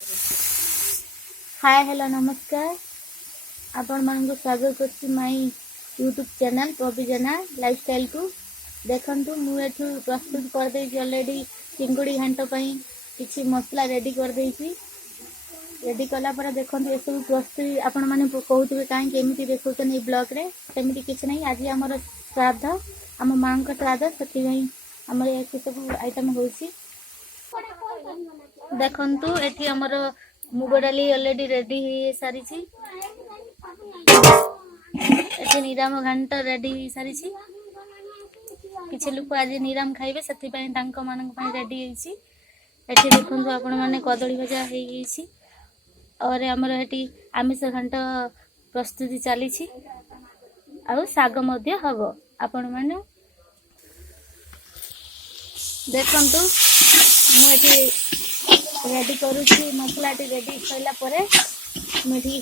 Hi hello नमस्कार आपण मानक स्वागत करछि माय यूट्यूब चैनल प्रविजना लाइफस्टाइल को देखंतु मु एठु प्रस्तुत कर दे ऑलरेडी चिंगुड़ी घांट पई किछि मसला रेडी कर देछि। रेडी कला पर देखंतु ए सब प्रस्तुति आपण माने कहउतबे काहे केमिति देखौतन ए ब्लॉग रे सेमिति किछि नै। आज हमर श्राद्ध हम मां को श्राद्ध सती गई हमर ए सब आइटम होछि। देखंतु एठी हमर मुग डाली ऑलरेडी रेडी हो सारी निराम घंट रेडी हो सारी किसी लोक आज निराम खाइबे से रेडी एठी देखंतु आपण माने कदली भजा हो गई और हमर एठी आमिष घंट प्रस्तुति चली आउ साग मध्य हबो। आपण माने देखंतु मु एठी रेडी करूची मसला रेडी सैला परे मुझे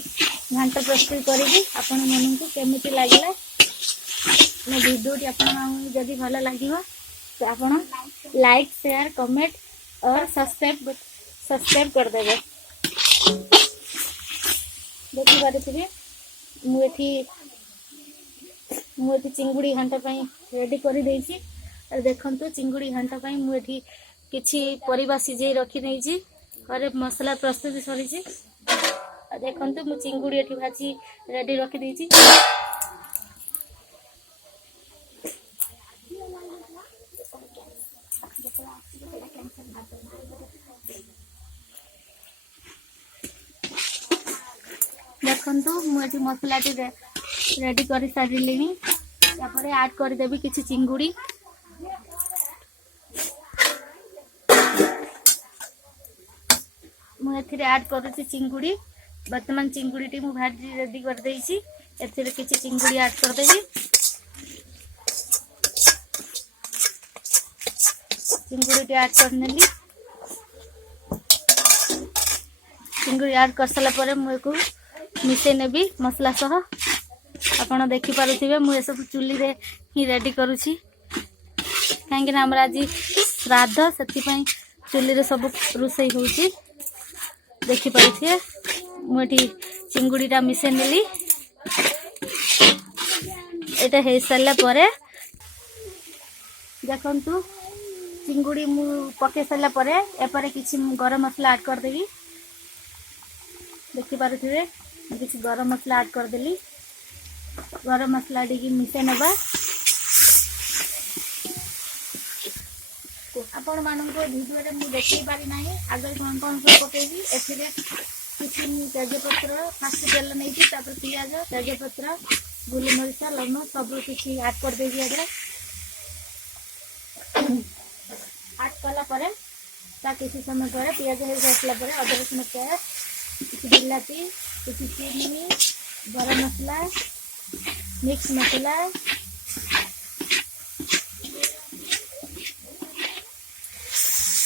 घांट प्रस्तुत करी आपण मन को केमिति लागला मो वीडियो टी आपण जदी भलो लागिवो तो आपण लाइक शेयर कमेंट और सब्सक्राइब कर देबे। देखि पारथिबे मुएठी चिंगुड़ी घांट पई रेडी करी देछि। और देखंतु चिंगुड़ी घांट पई मुएठी किछि परिबा सिझे रखी नै छी और मसला प्रस्तुत सरी छी। देखंतु मु चिंगुड़ी एठी भाजी रेडी रखी दै छी। देखंतु मु एठी मसला रेडी करी सारिलिनी या परे ऐड कर देबी किछि चिंगुड़ी। मुझे ऐड करुच्ची चिंगुड़ी वर्तमान चिंगुड़ी टी भाजी रेडी कर देछि। एथिरे किछि चिंगुड़ी ऐड कर देबी। चिंगुड़ी टी ऐड कर नेली। चिंगुड़ी ऐड कर सला परे मु को मिसे नेबी मसला सह। आपण देखि पारुथिबे मु ए सब चुल्ली रे ही रेडी करूछि काहेकि ना हमरा आज श्राद्ध सेति पई चुल्ली रे सब रोसई होउछि। देखि पाइथिए मुठी चिंगुड़ीटा मिसे नेली। एटा हे सल्ला परे देखंतु चिंगुड़ी मु पके सल्ला परे एपरे किछि गरम मसला ऐड कर देबी। देखि पारुथिबे किछि गरम मसला ऐड कर देली। गरम मसला डी मिसे नेबा। आपण मानन को वीडियो रे मु देखि पारि नाही आगे कोन कोन सब पकेबी। एथिरे किछि तेजपत्र फास्ट तेल नै छी तापर पियाज तेजपत्र गुली मरिचा लवण सब किछि ऐड कर देबी। आगे ऐड कला परे ता किछि समय परे पियाज हे गसला परे अदरक रसुन पेस्ट किछि बिलाती किछि चीनी गरम मसला मिक्स मसला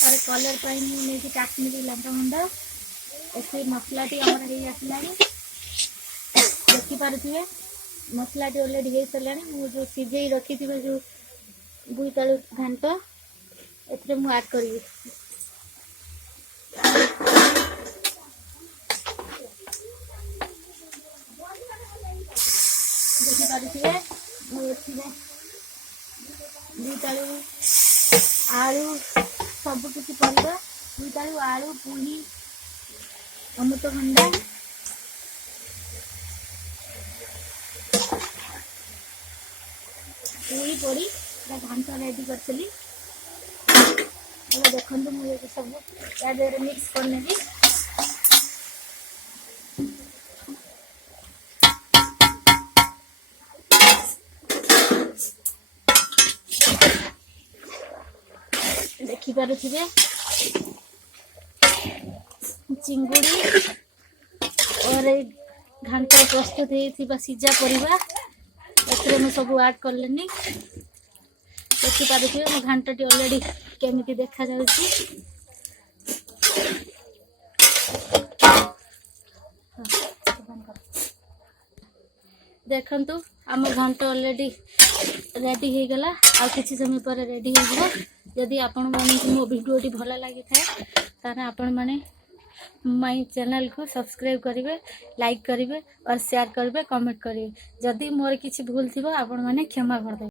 और कलर पाई नहीं काश्मीरी लंका गुंड ऐसे मसला टी हमर हे आसलानी। देखि पारुथिबे मसला टी ऑलरेडी हे सलानी। मु जो सिझेई रखी थिबे जो बुईतालु घांट एथरे मु ऐड करबी। देखि पारुथिबे मु एथिरे बुईतालु आलू सब किसी परिबा बुईतालु आलू पुही अमृतभंडा पुही पड़ी घांट रेडी करछली। अब देखंतु मु सब या देरे मिक्स करने की। देखि पारुथिबे चिंगुड़ी और घांट प्रस्तुत होइथिबा सिजा परिबा एथरे म सब ऐड कर लेनी। देखि पारुथिबे म घांट टी ऑलरेडी केमिति देखा जाउछि। देखंतु हम घांट ऑलरेडी रेडी हो गला। आ किछि समय पर रेडी हो जबो। यदि आपण माने मो वीडियो टी भला लागि थाए ताने आपण माने माई चैनल को सब्सक्राइब करेंगे, लाइक करेंगे और शेयर करेंगे, कमेंट करेंगे। जदि मोर किसी भूल थी आपण मैंने क्षमा कर देबे।